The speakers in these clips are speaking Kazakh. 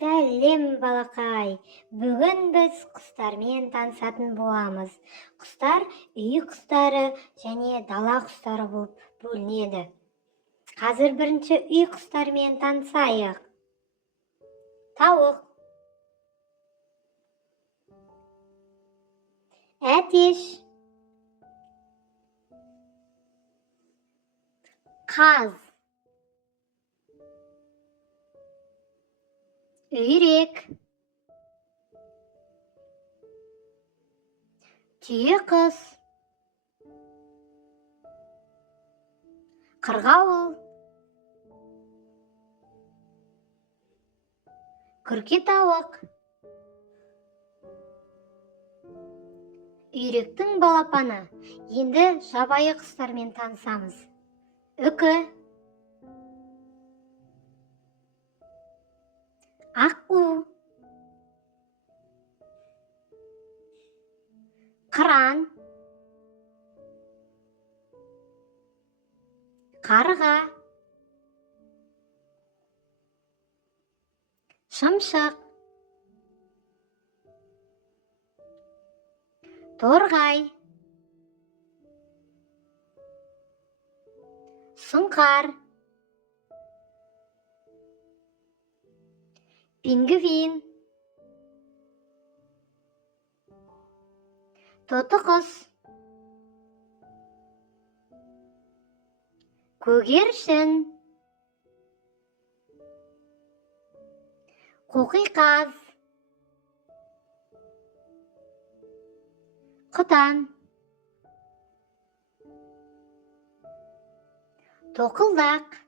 Сәлем, балақай. Бүгін біз құстармен танысатын боламыз. Құстар үй құстары және дала құстары болып бөлінеді. Қазір бірінші үй құстармен танысайық. Тауық, әтеш, қаз, үйрек, түйеқұс, қырғауыл, күркетауық. Үйректің балапаны. Енді жабайы құстармен танысамыз. Үкі, аққу, қыран, қарға, шымшық, торғай, сұңқар, пингвин, тотықұс, көгершін, қоқиқаз, құтан, тоқылдақ,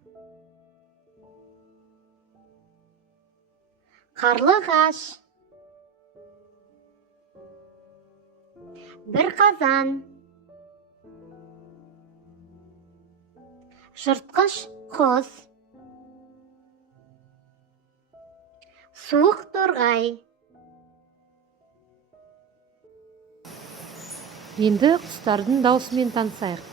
қарлығаш, бірқазан, жыртқыш құс, суық торғай. Енді құстардың даусымен танысайық.